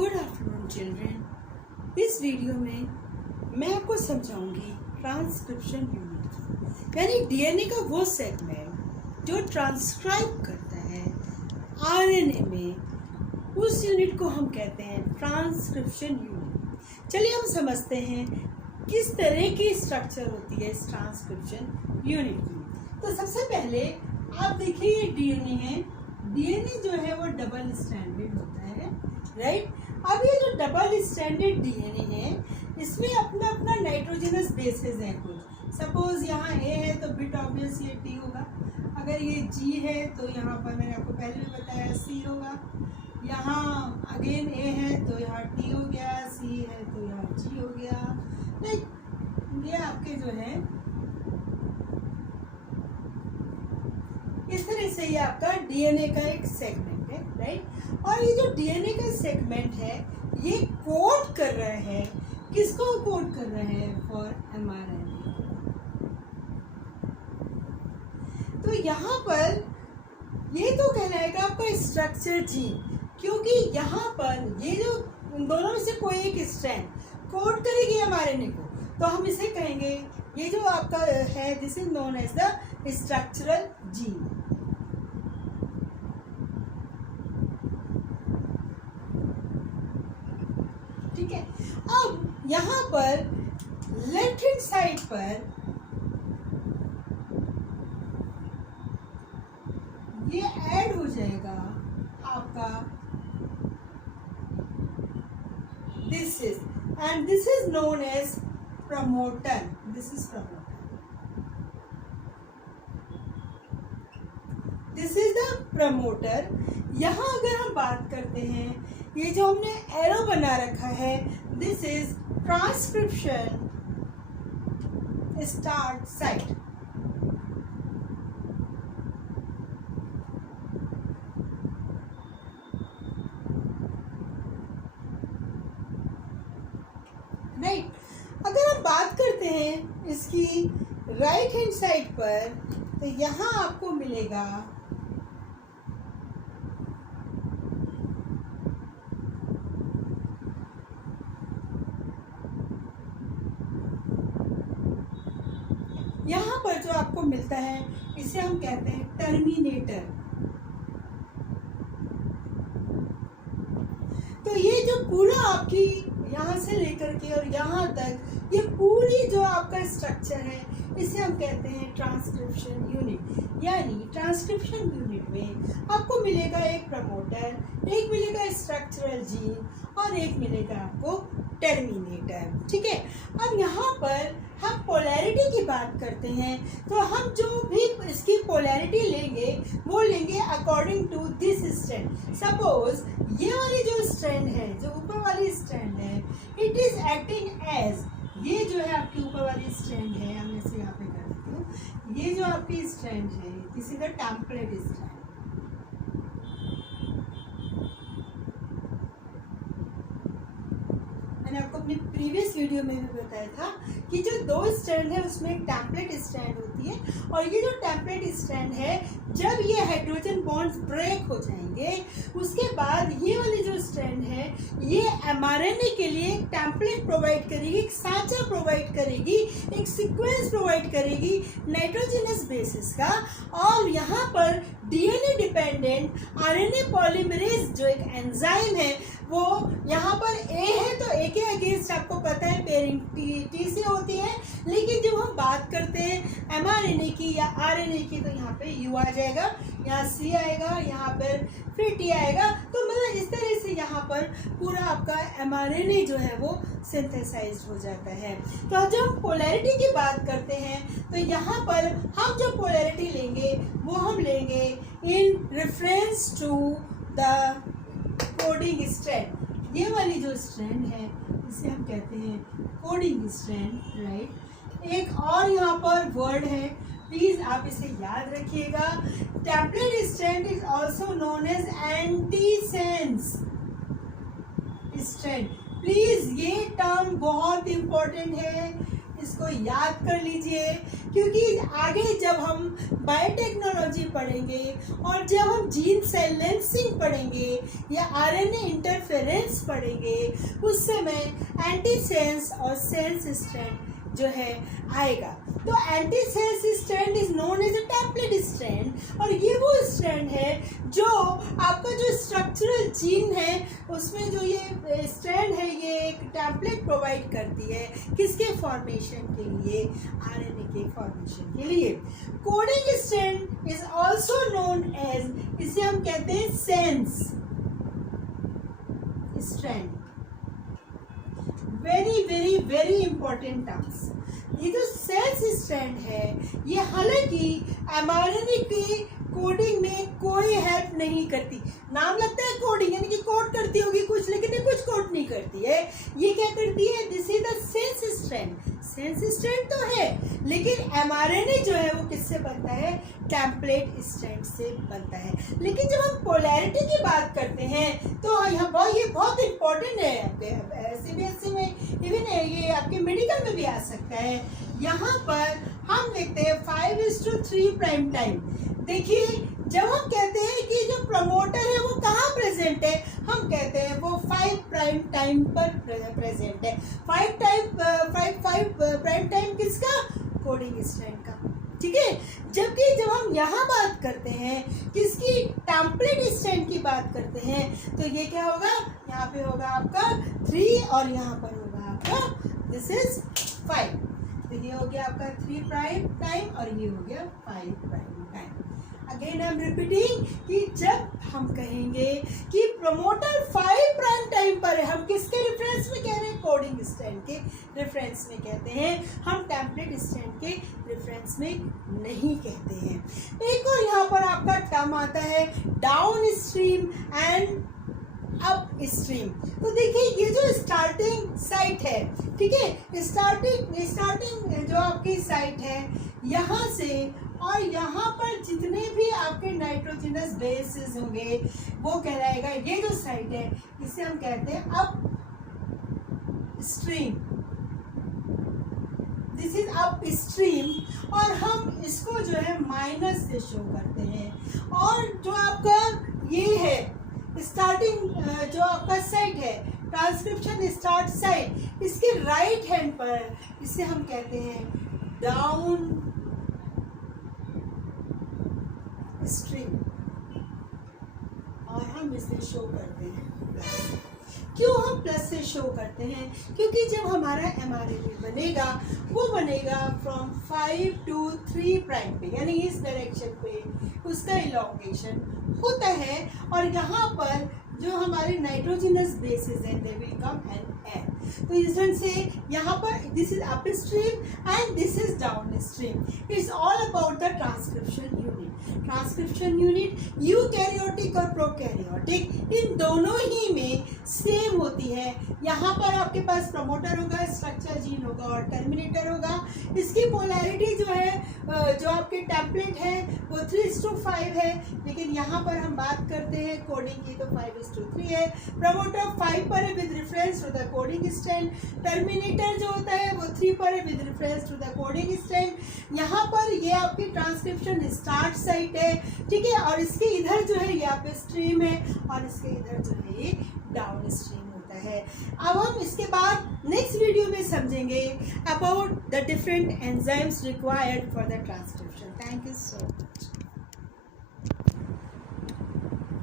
Good afternoon children. इस video में मैं आपको समझाऊंगी ट्रांसक्रिप्शन यूनिट यानी डीएनए का वो सेगमेंट जो ट्रांसक्राइब करता है आरएनए में। उस यूनिट को हम कहते हैं ट्रांसक्रिप्शन यूनिट। चलिए हम समझते हैं किस तरह की स्ट्रक्चर होती है इस ट्रांसक्रिप्शन यूनिट की। तो सबसे पहले आप देखिए ये डीएनए है। डीएनए जो है वो डबल स्ट्रैंडेड होता है, राइट। अब ये जो डबल स्ट्रैंडेड डीएनए है इसमें अपना अपना नाइट्रोजनस बेसेस है कुछ। सपोज यहाँ ए है तो बिट ऑब्वियस ये टी होगा। अगर ये जी है तो यहाँ पर मैंने आपको पहले भी बताया सी होगा। यहाँ अगेन ए है तो यहाँ टी हो गया, सी है तो यहाँ जी हो गया। लाइक ये आपके जो है इस तरह से ये आपका डीएनए का एक सेगमेंट है, राइट। और ये जो डीएनए का सेगमेंट है ये कोड कर रहा है, किसको कोड कर रहा है? For mRNA. तो यहाँ पर ये तो कहलाएगा आपका स्ट्रक्चर जीन, क्योंकि यहाँ पर ये जो दोनों में से कोई एक स्ट्रैंड कोड करेगी एमआरएनए को, तो हम इसे कहेंगे ये जो आपका है this is known as the structural gene. ठीक है। अब यहाँ पर लेफ्ट हैंड साइड पर ये ऐड हो जाएगा आपका this is known as promoter. This is promoter. This is the promoter. यहाँ अगर हम बात करते हैं ये जो हमने एरो बना रखा है this is transcription start site. Right. अगर हम बात करते हैं इसकी राइट हैंड साइड पर तो यहाँ आपको मिलेगा यहाँ पर जो आपको मिलता है इसे हम कहते हैं टर्मिनेटर। तो ये जो पूरा आपकी यहाँ से लेकर के और यहाँ तक ये पूरी जो आपका स्ट्रक्चर है इसे हम कहते हैं ट्रांसक्रिप्शन यूनिट। यानी ट्रांसक्रिप्शन यूनिट में आपको मिलेगा एक प्रमोटर, एक मिलेगा स्ट्रक्चरल जीन और एक मिलेगा आपको टर्मिनेटर। ठीक है। अब यहाँ पर हम पोलैरिटी की बात करते हैं तो हम जो भी इसकी पोलैरिटी लेंगे वो लेंगे according to this strand. Suppose ये वाली जो स्ट्रैंड है, जो ऊपर वाली स्ट्रैंड है, इट इज एक्टिंग एज, ये जो है आपकी ऊपर वाली स्ट्रैंड है, हम इसे यहाँ पे कर देती हूँ। ये जो आपकी स्ट्रैंड है this is the template strand. मैंने आपको अपनी प्रीवियस वीडियो में भी बताया था कि जो दो स्ट्रैंड है उसमें एक टेम्पलेट स्ट्रैंड होती है और ये जो टेम्पलेट स्ट्रैंड है जब ये हाइड्रोजन बॉन्ड्स ब्रेक हो जाएंगे उसके बाद ये वाली जो स्ट्रैंड है ये एमआरएनए के लिए एक टेम्पलेट प्रोवाइड करेगी, एक सांचा प्रोवाइड करेगी, एक सीक्वेंस प्रोवाइड करेगी नाइट्रोजनस बेसिस का। और यहाँ पर डीएनए डिपेंडेंट आरएनए पॉलीमरेज जो एक एंजाइम है वो यहाँ पर ए है तो ए के अगेंस्ट आपको पता है पेयरिंग टी से होती है, लेकिन जब हम बात करते हैं एमआरएनए की या आरएनए की तो यहाँ पे यू आ जाएगा, यहाँ सी आएगा, यहाँ पर फिर टी आएगा। तो मतलब इस तरह से यहाँ पर पूरा आपका एमआरएनए जो है वो सिंथेसाइज्ड हो जाता है। तो जब हम पोलैरिटी की बात करते हैं तो यहाँ पर हम जो पोलैरिटी लेंगे वो हम लेंगे in reference to the coding strand. ये वाली जो स्ट्रैंड है इसे हम कहते हैं कोडिंग स्ट्रैंड, राइट। एक और यहाँ पर वर्ड है, प्लीज आप इसे याद रखिएगा। Template strand is also known as antisense strand. Please ये टर्म बहुत इंपॉर्टेंट है, इसको याद कर लीजिए, क्योंकि आगे जब हम बायोटेक्नोलॉजी पढ़ेंगे और जब हम जीन सेल लेंसिंग पढ़ेंगे या आरएनए इंटरफेरेंस पढ़ेंगे, उस समय एंटीसेंस और सेंस स्ट्रैंड जो है आएगा। तो antisense strand is known as a template strand, और ये वो स्ट्रैंड है जो आपका जो स्ट्रक्चरल जीन है उसमें जो ये स्ट्रैंड है ये एक टेम्पलेट प्रोवाइड करती है, किसके फॉर्मेशन के लिए, आरएनए के फॉर्मेशन के लिए। Coding strand is also known as, इसे हम कहते हैं sense strand. Very very very important terms. ये जो सेंस स्ट्रैंड है ये हालांकि एमआरएनए की कोडिंग में कोई हेल्प नहीं करती। नाम लगता है कोडिंग, यानी कि कोड करती होगी कुछ, लेकिन ये कुछ कोड नहीं करती है। ये क्या करती है, this is the sense strand. Sense strand तो है, लेकिन एमआरएनए जो है वो किससे बनता है, टेम्पलेट स्ट्रैंड से बनता है। लेकिन जब हम पोलैरिटी की बात करते हैं तो यहाँ ये बहुत इंपॉर्टेंट है, आपके सीबीएसई में, इवन ये आपके मेडिकल में भी आ सकता है। यहाँ पर हम लिखते हैं 5:3 प्राइम टाइम। देखिए, जब हम कहते हैं कि जो प्रमोटर है वो कहाँ प्रेजेंट है, हम कहते हैं वो 5 प्राइम टाइम पर प्रेजेंट है। 5 प्राइम टाइम किसका, कोडिंग स्ट्रैंड का, ठीक है। जबकि जब हम यहाँ बात करते हैं किसकी, टेम्पलेट स्ट्रैंड की बात करते हैं, तो ये क्या होगा, यहाँ पे होगा आपका 3 और यहाँ पर होगा आपका दिस इज 5। तो ये हो गया आपका 3 प्राइम टाइम और ये हो गया 5 prime time. Again I am repeating कि जब हम कहेंगे कि प्रमोटर 5 प्राइम टाइम पर है, हम किसके रेफरेंस में कह रहे हैं, कोडिंग स्ट्रैंड के रेफरेंस में कहते हैं, हम टेम्पलेट स्ट्रैंड के रेफरेंस में नहीं कहते हैं। एक और यहाँ पर आपका टर्म आता है down stream and up stream. तो देखिए, ये जो स्टार्टिंग साइट है, ठीक है, स्टार्टिंग जो आपकी साइट है, यहाँ से और यहाँ पर जितने भी आपके नाइट्रोजनस बेसेस होंगे वो कहलाएगा, ये जो साइट है इसे हम कहते हैं up stream, this is up stream. और हम इसको जो है माइनस से शो करते हैं। और जो आपका ये है स्टार्टिंग जो आपका साइट है, ट्रांसक्रिप्शन स्टार्ट साइट, इसके राइट हैंड पर इसे हम कहते हैं डाउन स्ट्रीम, और हम इसे शो करते हैं प्लस। क्यों हम प्लस से शो करते हैं, क्योंकि जब हमारा एमआरएनए बनेगा वो बनेगा फ्रॉम 5 to 3 प्राइम पे, यानी इस डायरेक्शन पे उसका इलॉन्गेशन होता है। और यहाँ पर जो हमारे नाइट्रोजनस बेसेस हैं they will come and add. तो इस ढंग से यहाँ पर this is upstream and this is downstream. It's all about the transcription unit. Transcription unit eukaryotic और प्रोकैरियोटिक इन दोनों ही में सेम होती है। यहाँ पर आपके पास प्रमोटर होगा, स्ट्रक्चर जीन होगा और टर्मिनेटर होगा। इसकी पोलैरिटी जो है जो आपके टेम्पलेट है वो 3:5 है, लेकिन यहाँ पर हम बात करते हैं कोडिंग की तो 5:3 है। प्रमोटर 5 पर है with reference to the coding strand, terminator जो होता है वो 3 पर है with reference to the coding strand. यहाँ पर ये आपकी ट्रांसक्रिप्शन स्टार्ट साइट है, ठीक है, और इसके इधर जो है ये आपके स्ट्रीम है और इसके इधर जो है ये डाउन स्ट्रीम होता है। अब हम इसके बाद नेक्स्ट वीडियो में समझेंगे about the different enzymes required for the transcription. Thank you so much.